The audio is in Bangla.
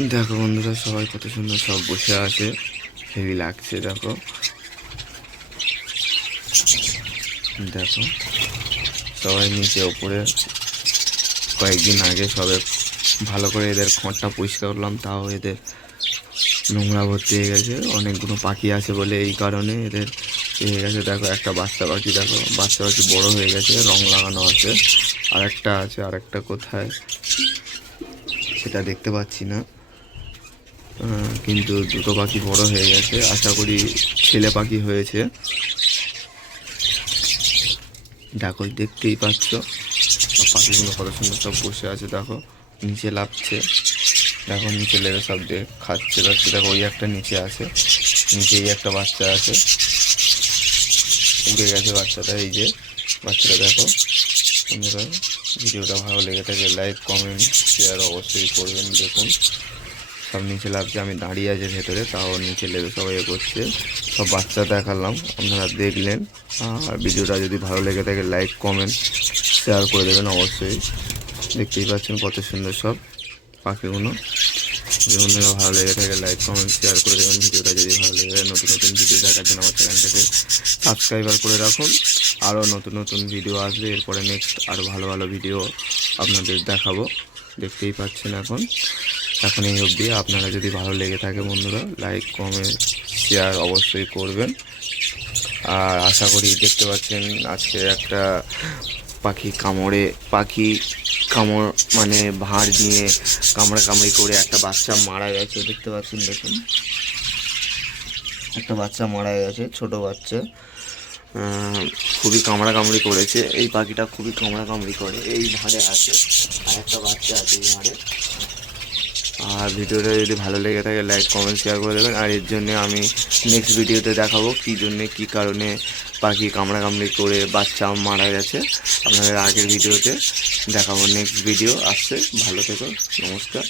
দেখো বন্ধুরা, সবাই কত সুন্দর সব বসে আছে। হেভি লাগছে, দেখো। দেখো, সবাই নিচে ওপরে। কয়েকদিন আগে সবে ভালো করে এদের খড়টা পরিষ্কার করলাম, তাও এদের নোংরা ভর্তি হয়ে গেছে। অনেকগুলো পাখি আছে বলে এই কারণে এদের হয়ে গেছে। দেখো, একটা বাচ্চা পাখি, দেখো, বাচ্চা পাখি বড় হয়ে গেছে, রং লাগানো আছে। আরেকটা আছে, আরেকটা কোথায়? সেটা দেখতে পাচ্ছি না। কিন্তু দুটো পাখি বড় হয়ে গেছে। আশা করি ছেলে পাখি হয়েছে। দেখো, দেখতেই পাচ্ছ। পাখিগুলো কত সুন্দর সব বসে আছে, দেখো। নিচে লাফছে। দেখো, নিচে লেগে সব খাচ্ছে খাচ্ছে। দেখো, ওই একটা নিচে আছে। নিচেই একটা বাচ্চা আছে। উড়ে গেছে বাচ্চাটা, এই যে। বাচ্চাটা দেখো। ভিডিওটা ভালো লেগে থাকে, লাইক, কমেন্ট শেয়ার অবশ্যই করবেন। দেখুন। সব নিচে লাভছে আমি দাঁড়িয়ে আছি ভেতরে, তাও নিচে লেগে সবাই করছে সব বাচ্চা দেখালাম, আপনারা দেখলেন। আর ভিডিওটা যদি ভালো লেগে থাকে লাইক কমেন্ট শেয়ার করে দেবেন অবশ্যই। দেখতেই পাচ্ছেন কত সুন্দর সব পাখিগুলো বন্ধুরা ভালো লেগে থাকে লাইক কমেন্ট শেয়ার করে দেবেন। ভিডিওটা যদি ভালো লেগে থাকে, নতুন নতুন ভিডিও দেখার জন্য আমার চ্যানেলটাকে সাবস্ক্রাইবার করে রাখুন। আরও নতুন নতুন ভিডিও আসবে, এরপরে নেক্সট আরও ভালো ভালো ভিডিও আপনাদের দেখাবো। দেখতেই পাচ্ছেন এখন। এখন এই অবধি। আপনারা যদি ভালো লেগে থাকে বন্ধুরা লাইক কমেন্ট শেয়ার অবশ্যই করবেন। আর আশা করি দেখতে পাচ্ছেন আজকে একটা পাখি কামড়ে, পাখি কামড় মানে ভাঁড় নিয়ে কামড়া কামড়ি করে একটা বাচ্চা মারা গেছে। দেখতে পাচ্ছেন, দেখুন। একটা বাচ্চা মারা গেছে, ছোট বাচ্চা। খুবই কামড়া কামড়ি করেছে। এই পাখিটা খুবই কামড়া কামড়ি করে। এই ভাঁড়ে আছে, আর একটা বাচ্চা আছে এই ভাঁড়ে। আর ভিডিওটা যদি ভালো লেগে থাকে লাইক কমেন্ট শেয়ার করে দেবেন। আর এর জন্য আমি নেক্সট ভিডিওতে দেখাবো কী জন্যে, কী কারণে পাখি কামড়া কামড়ি করে বাচ্চা মারা গেছে। আপনাদের আগের ভিডিওতে দেখাবো নেক্সট ভিডিও আসছে, ভালো থেকো, নমস্কার।